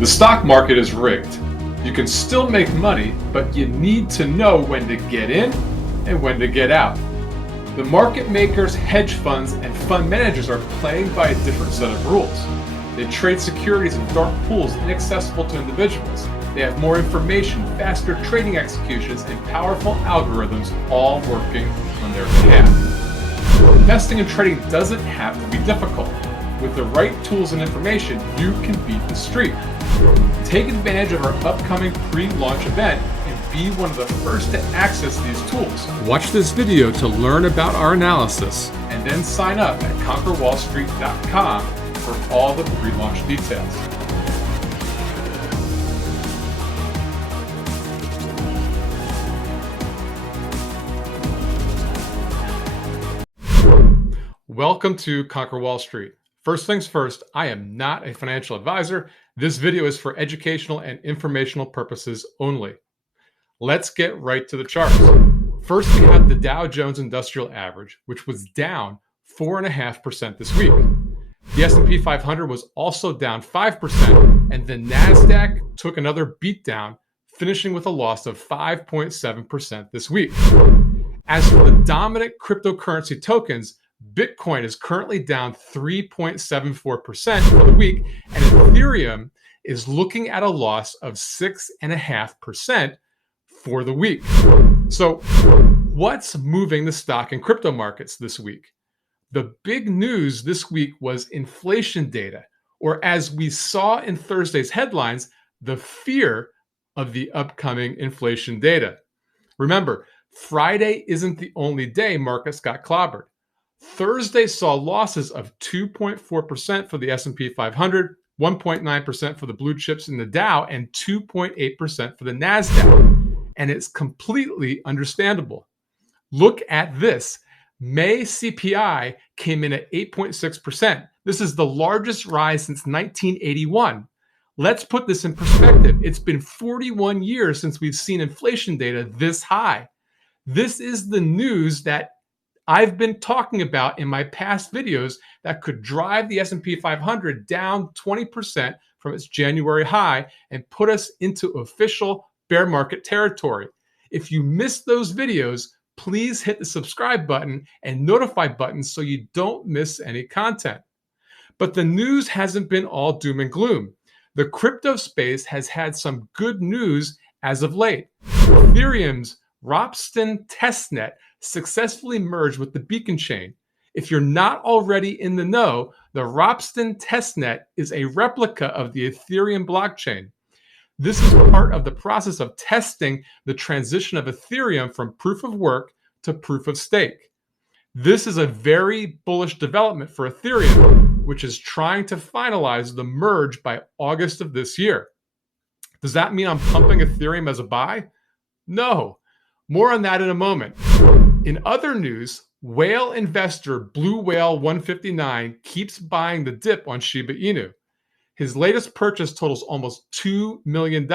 The stock market is rigged. You can still make money, but you need to know when to get in and when to get out. The market makers, hedge funds, and fund managers are playing by a different set of rules. They trade securities in dark pools inaccessible to individuals. They have more information, faster trading executions, and powerful algorithms all working on their behalf. Investing and trading doesn't have to be difficult. With the right tools and information, you can beat the street. Take advantage of our upcoming pre-launch event and be one of the first to access these tools. Watch this video to learn about our analysis, and then sign up at conquerwallstreet.com for all the pre-launch details. Welcome to Conquer Wall Street. First things first, I am not a financial advisor. This video is for educational and informational purposes only. Let's get right to the charts. First, we have the Dow Jones Industrial Average, which was down 4.5% this week. The S&P 500 was also down 5%, and the NASDAQ took another beatdown, finishing with a loss of 5.7% this week. As for the dominant cryptocurrency tokens, Bitcoin is currently down 3.74% for the week, and Ethereum is looking at a loss of 6.5% for the week. So, what's moving the stock and crypto markets this week? The big news this week was inflation data, or as we saw in Thursday's headlines, the fear of the upcoming inflation data. Remember, Friday isn't the only day markets got clobbered. Thursday saw losses of 2.4% for the S&P 500, 1.9% for the blue chips in the Dow, and 2.8% for the NASDAQ. And it's completely understandable. Look at this. May CPI came in at 8.6%. This is the largest rise since 1981. Let's put this in perspective. It's been 41 years since we've seen inflation data this high. This is the news that I've been talking about in my past videos that could drive the S&P 500 down 20% from its January high and put us into official bear market territory. If you missed those videos, please hit the subscribe button and notify button so you don't miss any content. But the news hasn't been all doom and gloom. The crypto space has had some good news as of late. Ethereum's Ropsten testnet successfully merged with the Beacon chain. If you're not already in the know, the Ropsten testnet is a replica of the Ethereum blockchain. This is part of the process of testing the transition of Ethereum from proof of work to proof of stake. This is a very bullish development for Ethereum, which is trying to finalize the merge by August of this year. Does that mean I'm pumping Ethereum as a buy? No. More on that in a moment. In other news, whale investor Blue Whale 159 keeps buying the dip on Shiba Inu. His latest purchase totals almost $2 million.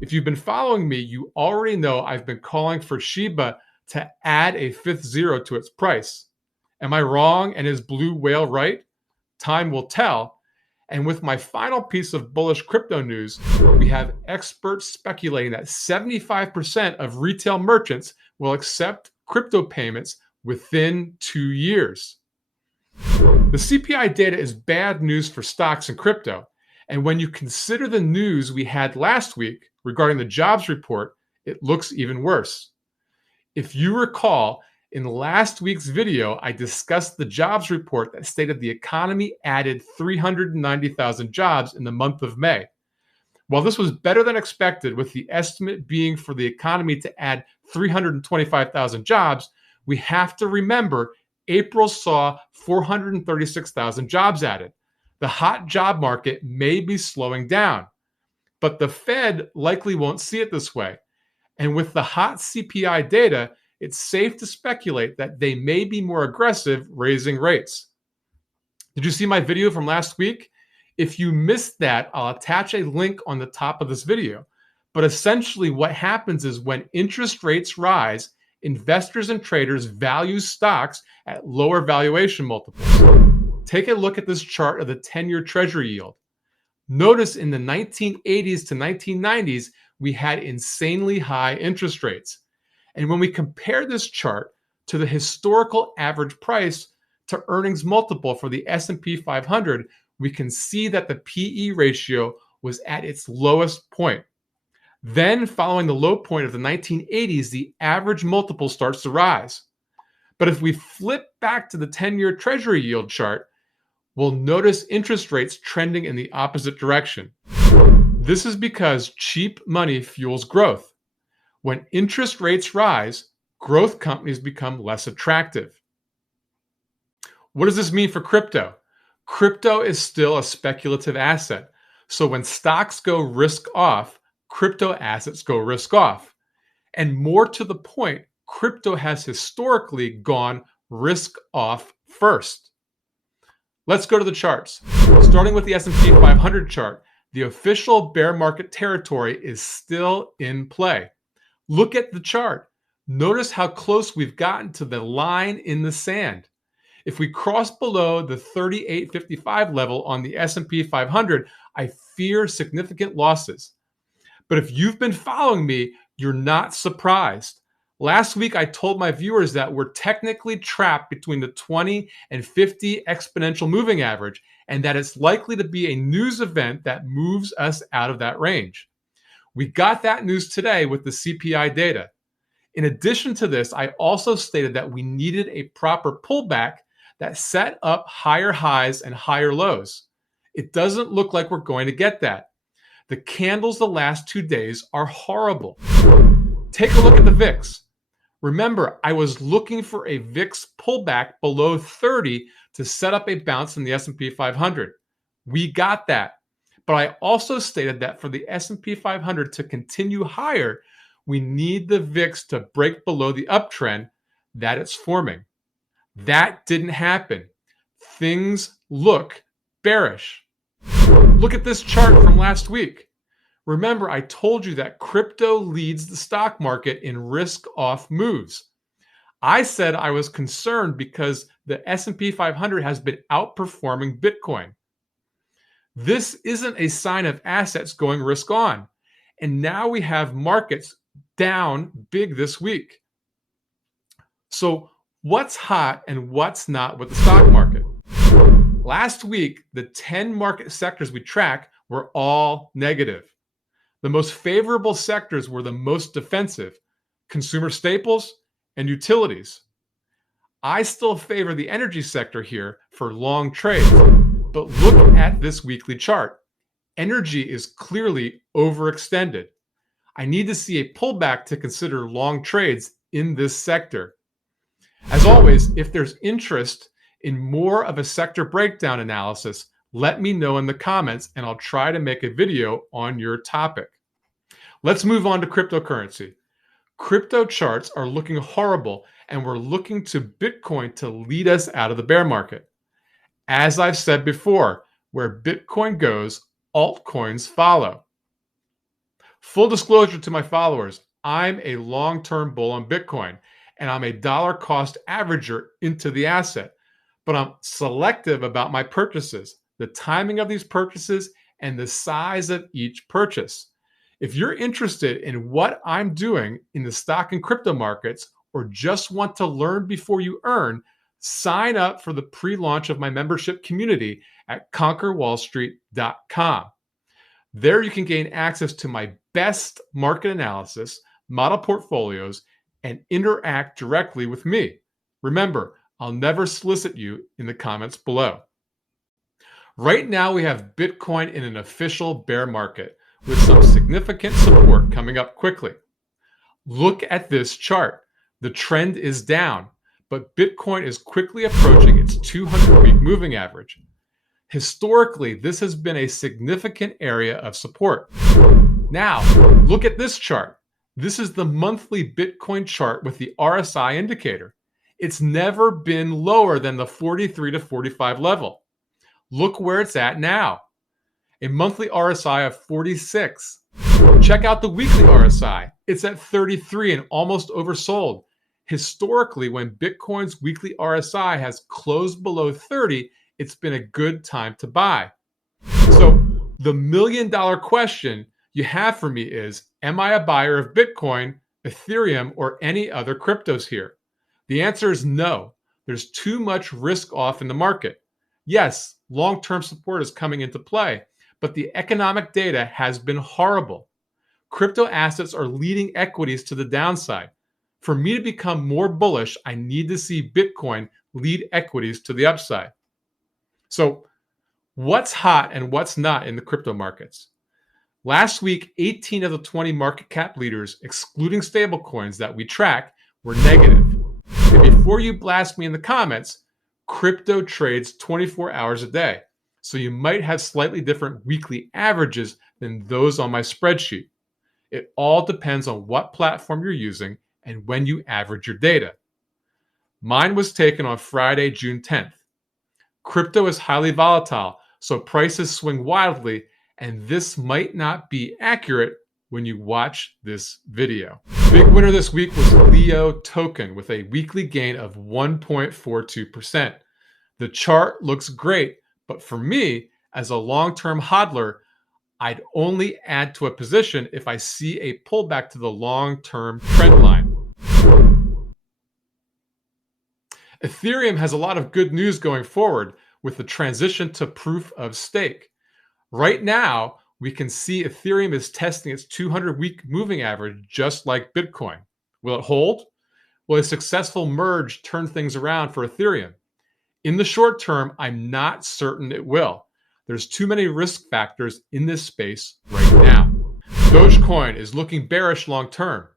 If you've been following me, you already know I've been calling for Shiba to add a fifth zero to its price. Am I wrong and is Blue Whale right? Time will tell. And with my final piece of bullish crypto news, we have experts speculating that 75% of retail merchants will accept crypto payments within 2 years. The CPI data is bad news for stocks and crypto. And when you consider the news we had last week regarding the jobs report, it looks even worse. If you recall, in last week's video, I discussed the jobs report that stated the economy added 390,000 jobs in the month of May. While this was better than expected, with the estimate being for the economy to add 325,000 jobs, we have to remember April saw 436,000 jobs added. The hot job market may be slowing down, but the Fed likely won't see it this way. And with the hot CPI data, it's safe to speculate that they may be more aggressive raising rates. Did you see my video from last week? If you missed that, I'll attach a link on the top of this video. But essentially what happens is when interest rates rise, investors and traders value stocks at lower valuation multiples. Take a look at this chart of the 10-year Treasury yield. Notice in the 1980s to 1990s, we had insanely high interest rates. And when we compare this chart to the historical average price to earnings multiple for the S&P 500, we can see that the PE ratio was at its lowest point. Then, following the low point of the 1980s, the average multiple starts to rise. But if we flip back to the 10-year Treasury yield chart, we'll notice interest rates trending in the opposite direction. This is because cheap money fuels growth. When interest rates rise, growth companies become less attractive. What does this mean for crypto? Crypto is still a speculative asset. So when stocks go risk off, crypto assets go risk off. And more to the point, crypto has historically gone risk off first. Let's go to the charts. Starting with the S&P 500 chart, the official bear market territory is still in play. Look at the chart. Notice how close we've gotten to the line in the sand. If we cross below the 38.55 level on the S&P 500, I fear significant losses. But if you've been following me, you're not surprised. Last week, I told my viewers that we're technically trapped between the 20 and 50 exponential moving average, and that it's likely to be a news event that moves us out of that range. We got that news today with the CPI data. In addition to this, I also stated that we needed a proper pullback that set up higher highs and higher lows. It doesn't look like we're going to get that. The candles the last 2 days are horrible. Take a look at the VIX. Remember, I was looking for a VIX pullback below 30 to set up a bounce in the S&P 500. We got that. But I also stated that for the S&P 500 to continue higher, we need the VIX to break below the uptrend that it's forming. That didn't happen. Things look bearish. Look at this chart from last week. Remember, I told you that crypto leads the stock market in risk-off moves. I said I was concerned because the S&P 500 has been outperforming Bitcoin. This isn't a sign of assets going risk on. And now we have markets down big this week. So what's hot and what's not with the stock market? Last week, the 10 market sectors we track were all negative. The most favorable sectors were the most defensive: consumer staples and utilities. I still favor the energy sector here for long trades, but look at this weekly chart. Energy is clearly overextended. I need to see a pullback to consider long trades in this sector. As always, if there's interest in more of a sector breakdown analysis, let me know in the comments and I'll try to make a video on your topic. Let's move on to cryptocurrency. Crypto charts are looking horrible and we're looking to Bitcoin to lead us out of the bear market. As I've said before, where Bitcoin goes, altcoins follow. Full disclosure to my followers, I'm a long-term bull on Bitcoin and I'm a dollar cost averager into the asset, but I'm selective about my purchases, the timing of these purchases, and the size of each purchase. If you're interested in what I'm doing in the stock and crypto markets, or just want to learn before you earn, sign up for the pre-launch of my membership community at conquerwallstreet.com. There you can gain access to my best market analysis, model portfolios, and interact directly with me. Remember, I'll never solicit you in the comments below. Right now, we have Bitcoin in an official bear market with some significant support coming up quickly. Look at this chart. The trend is down, but Bitcoin is quickly approaching its 200-week moving average. Historically, this has been a significant area of support. Now, look at this chart. This is the monthly Bitcoin chart with the RSI indicator. It's never been lower than the 43 to 45 level. Look where it's at now. A monthly RSI of 46. Check out the weekly RSI. It's at 33 and almost oversold. Historically, when Bitcoin's weekly RSI has closed below 30, it's been a good time to buy. So The $1 million question you have for me is, am I a buyer of Bitcoin, Ethereum, or any other cryptos here? The answer is no. There's too much risk off in the market. Yes, long-term support is coming into play, but the economic data has been horrible. Crypto assets are leading equities to the downside. For me to become more bullish, I need to see Bitcoin lead equities to the upside. So, what's hot and what's not in the crypto markets? Last week, 18 of the 20 market cap leaders, excluding stablecoins that we track, were negative. And before you blast me in the comments, crypto trades 24 hours a day. So you might have slightly different weekly averages than those on my spreadsheet. It all depends on what platform you're using and when you average your data. Mine was taken on Friday, June 10th. Crypto is highly volatile, so prices swing wildly, and this might not be accurate when you watch this video. Big winner this week was Leo token with a weekly gain of 1.42%. The chart looks great, but for me, as a long-term hodler, I'd only add to a position if I see a pullback to the long-term trend line. Ethereum has a lot of good news going forward with the transition to proof of stake. Right now, we can see Ethereum is testing its 200-week moving average just like Bitcoin. Will it hold? Will a successful merge turn things around for Ethereum? In the short term, I'm not certain it will. There's too many risk factors in this space right now. Dogecoin is looking bearish long term.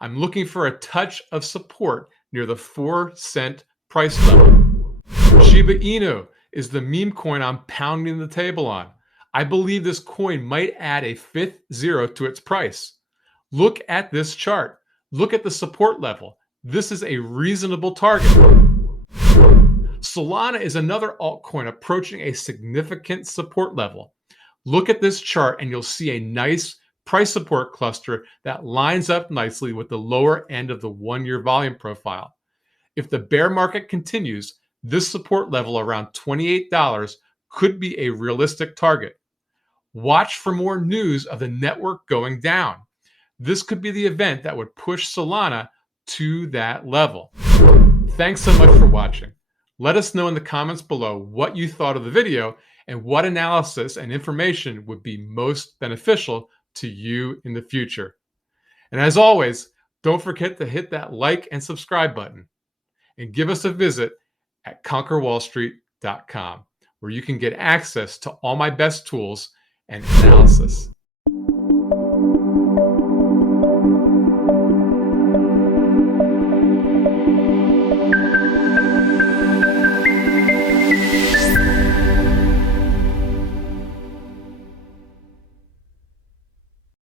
I'm looking for a touch of support near the 4-cent price level. Shiba Inu is the meme coin I'm pounding the table on. I believe this coin might add a 5th zero to its price. Look at this chart. Look at the support level. This is a reasonable target. Solana is another altcoin approaching a significant support level. Look at this chart and you'll see a nice price support cluster that lines up nicely with the lower end of the 1-year volume profile. If the bear market continues, this support level around $28 could be a realistic target. Watch for more news of the network going down. This could be the event that would push Solana to that level. Thanks so much for watching. Let us know in the comments below what you thought of the video and what analysis and information would be most beneficial to you in the future. And as always, don't forget to hit that like and subscribe button and give us a visit at conquerwallstreet.com, where you can get access to all my best tools and analysis.